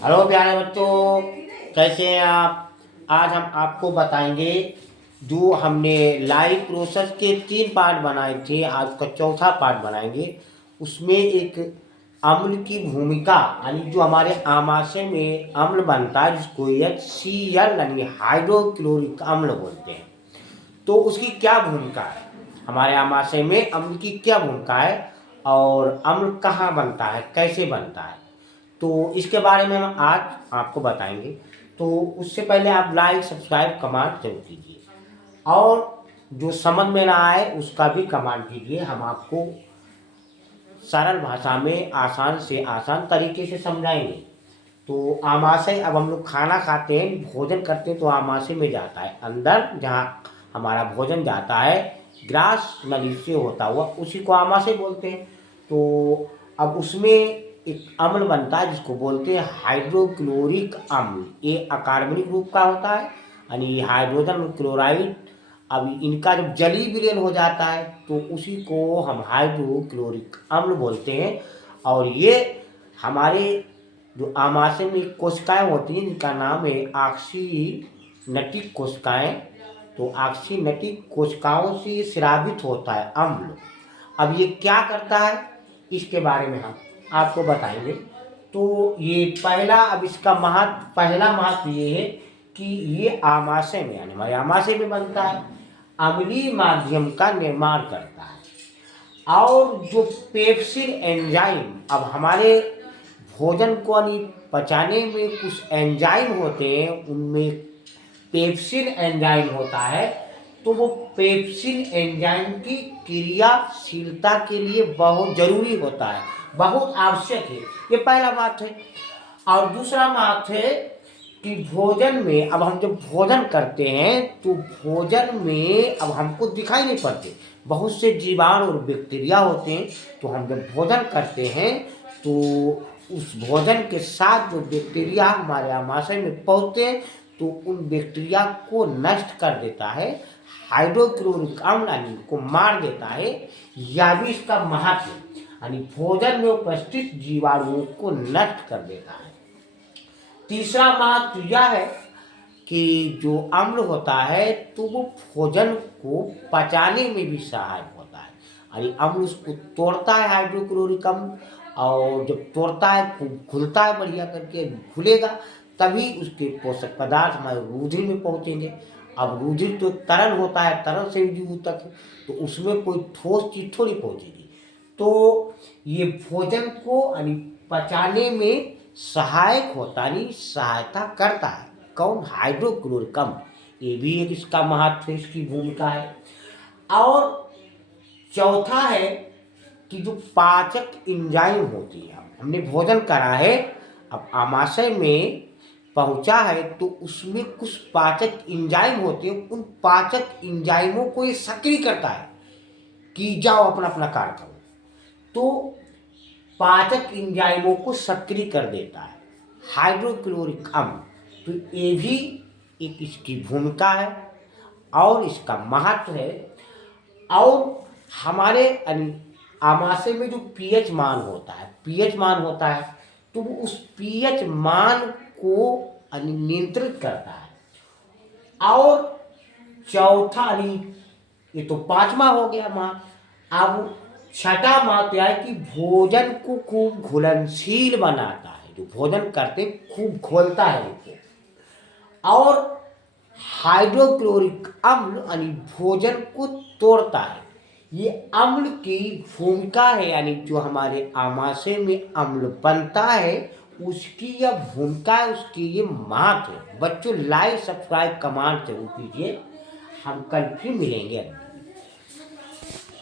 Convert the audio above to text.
Hello प्यारे बच्चों, कैसे हैं आप। आज हम आपको बताएंगे जो हमने लाइव प्रोसेस के 3 पार्ट बनाए थे, आज का चौथा पार्ट बनाएंगे। उसमें एक अम्ल की भूमिका यानी जो हमारे आमाशय में अम्ल बनता है जिसको HCl यानी हाइड्रोक्लोरिक अम्ल बोलते हैं। तो उसकी क्या भूमिका है, हमारे आमाशय में अम्ल की क्या भूमिका है और अम्ल कहाँ बनता है, कैसे बनता है, तो इसके बारे में हम आज आपको बताएंगे। तो उससे पहले आप लाइक सब्सक्राइब कमेंट जरूर कीजिए और जो समझ में ना आए उसका भी कमेंट कीजिए। हम आपको सरल भाषा में आसान से आसान तरीके से समझाएंगे। तो आमाशय, अब हम लोग खाना खाते हैं, भोजन करते हैं तो आमाशय में जाता है, अंदर जहाँ हमारा भोजन जाता है ग्रास नली से होता हुआ, उसी को आमाशय बोलते हैं। तो अब उसमें एक अम्ल बनता है जिसको बोलते हैं हाइड्रोक्लोरिक अम्ल। ये अकार्बनिक रूप का होता है यानी हाइड्रोजन और क्लोराइड। अब इनका जब जलीय विलयन हो जाता है तो उसी को हम हाइड्रोक्लोरिक अम्ल बोलते हैं। और ये हमारे जो आमाशय में कोशिकाएं होती हैं जिनका नाम है ऑक्सीनेटिक कोशिकाएं, तो ऑक्सीनेटिक कोशिकाओं से स्रावित होता है अम्ल। अब ये क्या करता है इसके बारे में हम आपको बताएंगे। तो ये पहला, अब इसका पहला महत्व ये है कि ये आमाशय में यानी हमारे आमाशय में बनता है, अम्लीय माध्यम का निर्माण करता है। और जो पेप्सिन एंजाइम, अब हमारे भोजन को यानी पचाने में कुछ एंजाइम होते हैं, उनमें पेप्सिन एंजाइम होता है। तो वो पेप्सिन एंजाइम की क्रियाशीलता के लिए बहुत जरूरी होता है, बहुत आवश्यक है। ये पहला बात है। और दूसरा बात है कि भोजन में, अब हम जब भोजन करते हैं तो भोजन में अब हमको दिखाई नहीं पड़ते, बहुत से जीवाणु और बैक्टीरिया होते हैं। तो हम जब भोजन करते हैं तो उस भोजन के साथ जो बैक्टीरिया हमारे आमाशय में पहुंचते हैं तो उन बैक्टीरिया को नष्ट कर देता है, हाइड्रोक्लोरिक अम्ल यानी को मार देता है। यह भी इसका महत्व है, यानी भोजन में उपस्थित जीवाणुओं को नष्ट कर देता है। तीसरा महत्व यह है कि जो अम्ल होता है तो वो भोजन को पचाने में भी सहायक होता है, यानी अम्ल उसको तोड़ता है हाइड्रोक्लोरिक अम्ल, और जब तोड़ता है खूब घुलता है, बढ़िया करके घुलेगा तभी उसके पोषक पदार्थ हमारे रुधिर में पहुंचेंगे। अब रुधिर तो तरल होता है, तरल से भी जीव तक है, तो उसमें कोई ठोस चीज थोड़ी पहुंचेगी। तो ये भोजन को यानी पचाने में सहायक होता नहीं, सहायता करता है। कौन? हाइड्रोक्लोरिक अम्ल। ये भी एक इसका महत्व है, इसकी भूमिका है। और चौथा है कि जो पाचक एंजाइम होती है, हमने भोजन करा है, अब आमाशय में पहुंचा है तो उसमें कुछ पाचक एंजाइम होते हैं, उन पाचक एंजाइमों को ये सक्रिय करता है कि जाओ अपना अपना कार्य करो। तो पाचक एंजाइमों को सक्रिय कर देता है हाइड्रोक्लोरिक अम्ल। तो ये भी एक इसकी भूमिका है और इसका महत्व है। और हमारे आमाशय में जो पीएच मान होता है, पीएच मान होता है, तो वो उस पीएच मान को नियंत्रित करता है। और चौथा, ये तो पांचवा हो गया मान। अब छठा मान क्या है कि भोजन को खूब घुलनशील बनाता है, जो भोजन करते खूब घोलता है उनको। और हाइड्रोक्लोरिक अम्ल यानी भोजन को तोड़ता है। ये अम्ल की भूमिका है, यानी जो हमारे आमाशय में अम्ल बनता है उसकी यह भूमिका है, उसकी ये महत्व है। बच्चों लाइक सब्सक्राइब कमेंट जरूर कीजिए। हम कल फिर मिलेंगे।